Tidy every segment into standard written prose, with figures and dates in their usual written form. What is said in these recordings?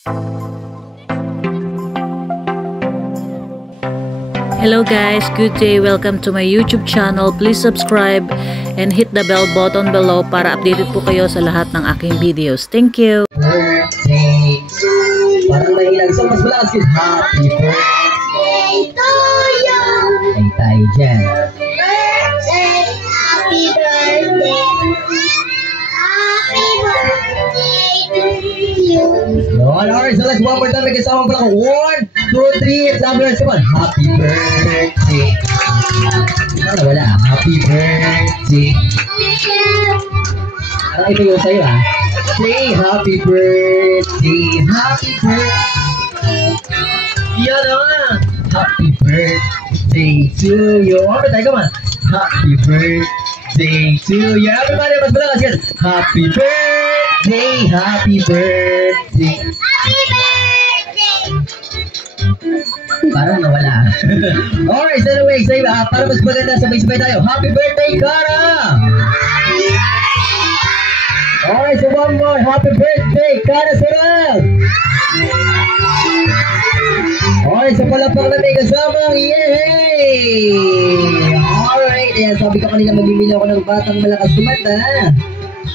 Hello guys, good day. Welcome to my YouTube channel. Please subscribe and hit the bell button below para updated po kayo sa lahat ng aking videos. Thank you. Birthday to you. Parang may ilang song mas malakas yun. Happy birthday to you. Ay tayo dyan. Birthday, happy birthday. Happy birthday to you. Alright, so let's one more time. May kasama pala ko. 1, 2, 3. Numbers, come on. Happy birthday. Ano wala? Happy birthday. Parang ito yung sa'yo ha. Say happy birthday. Happy birthday. Yan o nga. Happy birthday to you. One more time, come on. Happy birthday to you. Everybody, mas malakas yan. Happy birthday. Happy birthday. Happy birthday. Parang nawala. Alright, so anyway, say, para mas maganda, sabay-sabay tayo. Happy birthday, Cara! Alright, so one more. Happy birthday, Cara Serang! Alright, so palapak na may kasamang. Yay! Alright, ayan, sabi ko kanina mamimili ako ng batang malakas kumanta.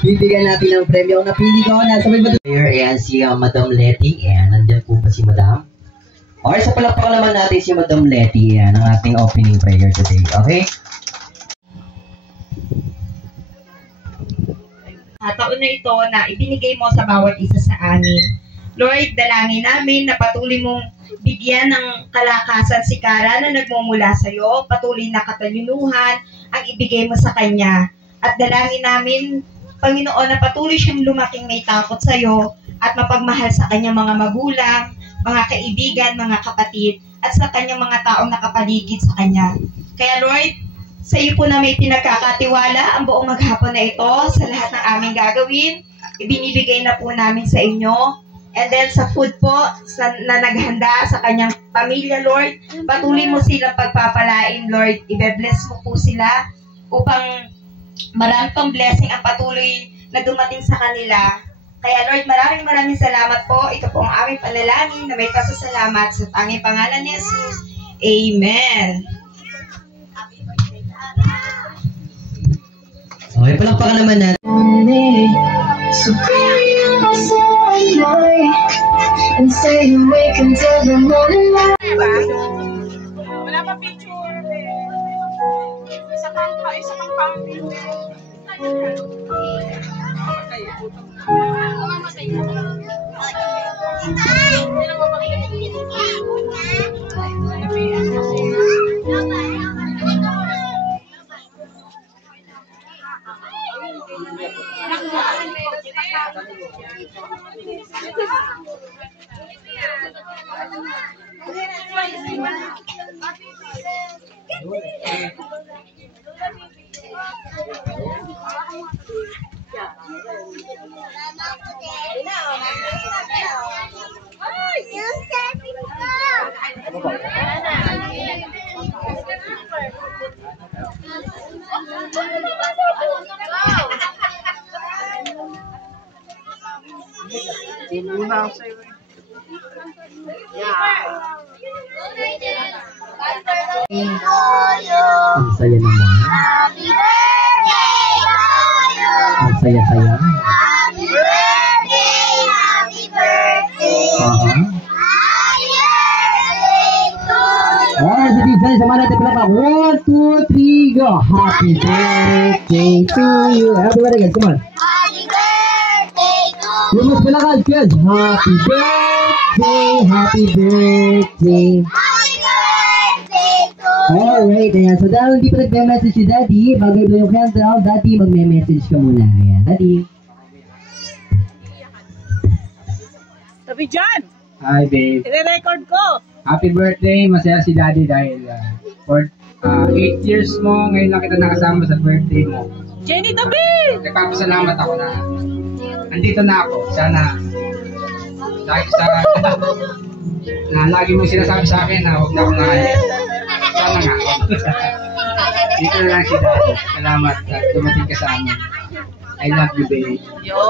Bibigyan natin ng premyo. Napili ko na sabay ba ito? Ayan, si Madam Letty. Ayan, nandyan po ba si Madam? Alright, so palakpak naman natin si Madam Letty. Ayan, ang ating opening prayer today. Okay? Taon na ito na ibinigay mo sa bawat isa sa amin. Lord, dalangin namin na patuloy mong bigyan ng kalakasan si Cara na nagmumula sa iyo, patuloy na katalinuhan ang ibigay mo sa kanya. At dalangin namin, Panginoon, na patuloy siyang lumaking may takot sa iyo at mapagmahal sa kanyang mga magulang, mga kaibigan, mga kapatid, at sa kanyang mga taong nakapaligid sa kanya. Kaya Lord, sa iyo po na may pinagkakatiwala ang buong maghapon na ito sa lahat ng aming gagawin. Ibinibigay na po namin sa inyo. And then sa food po na naghanda sa kanyang pamilya, Lord, patuloy mo silang pagpapalain, Lord. Ibe-bless mo po sila upang marami pang blessing ang patuloy na dumating sa kanila. Kaya Lord, maraming salamat po. Ito po ang aming panalangin na may pasasalamat sa tanging pangalan ni Jesus. Amen. Okay, palakpakan naman natin. So bury myself at night and stay awake until the morning light. Wala pa picture eh. Isa pang family. Ang saya naman. Happy birthday to you. Ang saya-saya. Happy birthday, happy birthday. Happy birthday to you. Alright, so Bisan, sama natin palakpak. 1, 2, 3, go! Happy birthday to you. Everybody again, come on. Happy birthday to you. Yung mas malakas, kids. Happy birthday, happy birthday. Happy birthday to you. Alright, ayan. So dahil hindi pa nagme-message si Daddy, bago ito yung countdown, Daddy, magme-message ka muna. Ayan, Daddy. Sabi dyan, Hi, babe. i-record ko. Happy birthday, masaya si Daddy dahil for 8 years mo, ngayon lang kita nakasama sa birthday mo. Jenny Tabi! Nagpapasalamat ako na andito na ako. Sana lagi na lagi mo sinasabi sa akin na huwag na akong nakalit. Sana nga. Dito na lang si Daddy. Salamat at dumating ka sa amin. I love you, baby. Yo!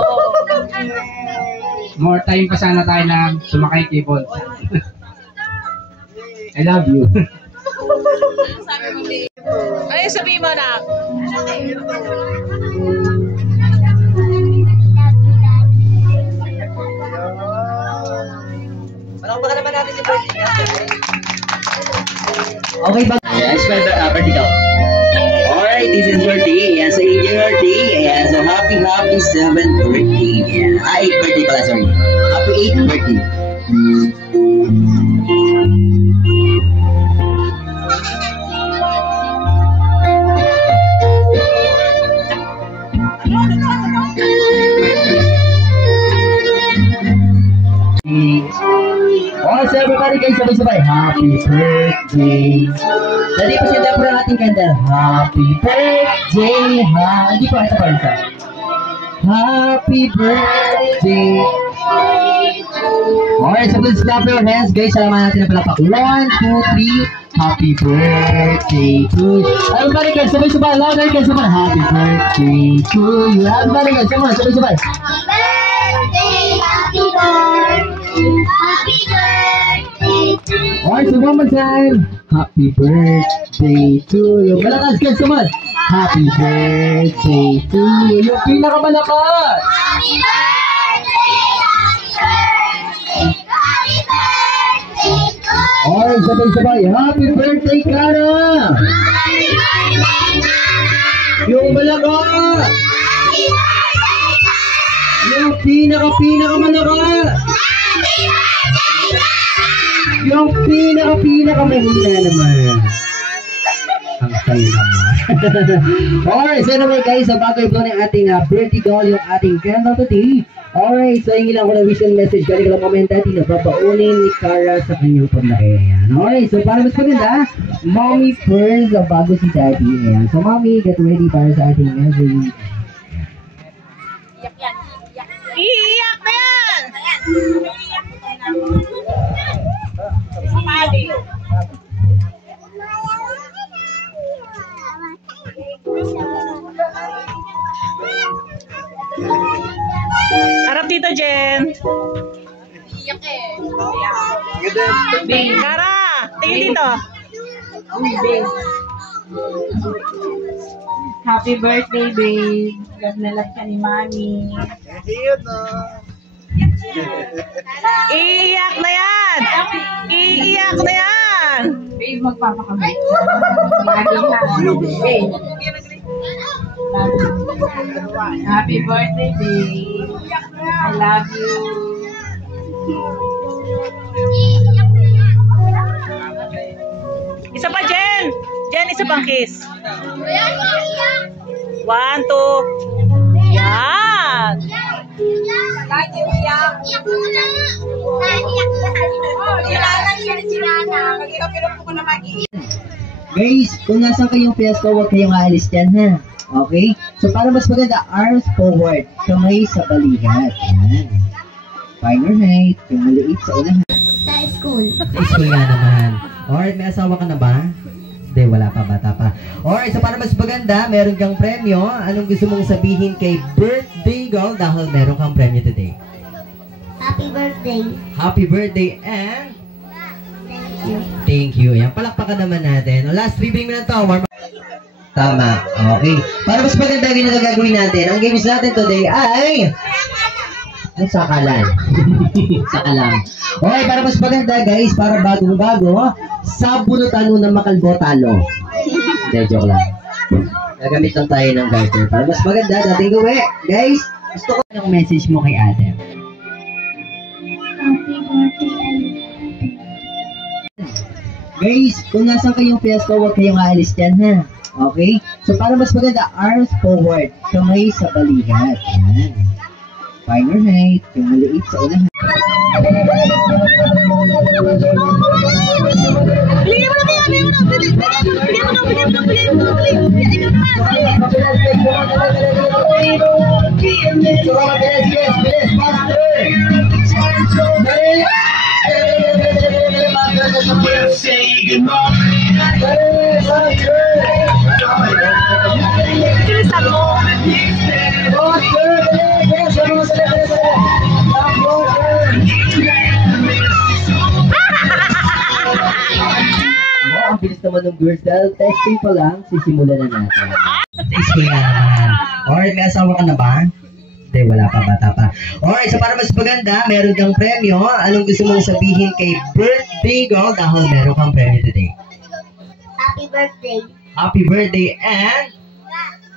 more time pa sana tayo na sumakay kay Bon. I love you. Ay, sabihin mo na. Palakpakan naman natin si Bertie. Okay ba? Yes, vertical. Alright, this is Bertie. Ayan, so enjoy Bertie. Ayan, so happy 7th birthday. Ayan, 8th birthday pala, sorry. Happy 8th birthday. Oh, so everybody guys, sabay-sabay. Happy birthday. Dali po siya po ang ating candle. Happy birthday. Hindi po, ito pa isa. Happy birthday. Alright, so please clap your hands guys. Salamat natin na palapak. 1, 2, 3. Happy birthday to you. Everybody guys, sabay-sabay. Louder guys, sabay. Happy birthday to you. Everybody guys, sabay-sabay. Happy birthday to you. Alright, so one more time. Happy birthday to you. Malakas guys naman. Happy birthday to you. Yung pinakamalakas. Happy birthday, happy birthday to you. Alright, sabay-sabay. Happy birthday, Kara. Happy birthday, Mama. Yung malakas. Happy birthday, Mama. Yung pinakamalakas. Happy birthday, Mama. Yung pinakamahina naman. Ang tayo naman. Alright, so anyway guys, so bago i-blow ng ating birthday call, yung ating candle today. Alright, so hingi lang ko na wish and message. Galing lang comment natin na babaunin ni Kara sa kanyang paglaki. Ayan. Alright, so para mas maganda, mommy first bago si daddy. Ayan. So mommy, get ready para sa ating message. Iiyak na yan! Harap dito, Jen. Iiyak eh. Kara, tingin dito. Happy birthday, babe. God na love ka ni Mami. Iiyak na yan! Iiyak na yan! Babe, magpapakabait ka. Lagi ha. Babe. Happy birthday, babe. I love you. Isa pa, Jen! Jen, isa pang kiss. 1, 2. Yan! Lagi umiyak. Iyak mo na. Naiyak na. Kailangan yan si Nana. Mag-iapirap ko na mag-iiyak. Guys, kung nasan kayong pwesto, huwag kayong aalis dyan ha. Okay? So para mas maganda, arms forward. Kamay sa balikat. Yan. Finer height. Yung maliit sa unahan. Sa school. Sa school nga naman. Alright, may asawa ka na ba? Hindi, wala pa, bata pa. Alright, so para mas maganda, meron kang premyo. Anong gusto mong sabihin kay birthday girl dahil meron kang premyo today? Happy birthday. Happy birthday and Thank you. thank you. Yan, palakpakan naman natin. O, last 3 minutes to. Warm up. Tama. Okay. Para mas maganda yung gagawin natin, ang games natin today ay sakalan. Sakalan. Okay, para mas maganda guys, para bagong-bago, sabunutan mo ng makalbo talo. Hindi, joke lang. Gagamit lang tayo ng garter. Para mas maganda, dating gawi. Guys, gusto ko ng message mo kay Adam. Happy birthday. Guys, kung nasan kayong pwesto, huwag kayong aalis dyan ha. Okay? So para mas maganda, arms forward. Kamay sa balikat. Yan. Finer height. Yung maliit sa unahan. Bigyan mo na, bigyan mo na. Bigyan mo Bilisan mo. naman ng girls dahil testing pa lang, sisimulan na natin. Sa school nga naman. Alright, may asawa ka na ba? Hindi, wala pa, bata pa. Alright, so para mas maganda, meron kang premyo. Anong gusto mong sabihin kay birthday girl dahil meron kang premyo today? Happy birthday. Happy birthday and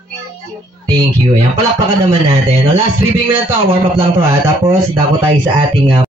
Thank you. thank you. Ayan, palakpakan naman natin. O, last ribbing na to, warm up lang to ha. Tapos, dako tayo sa ating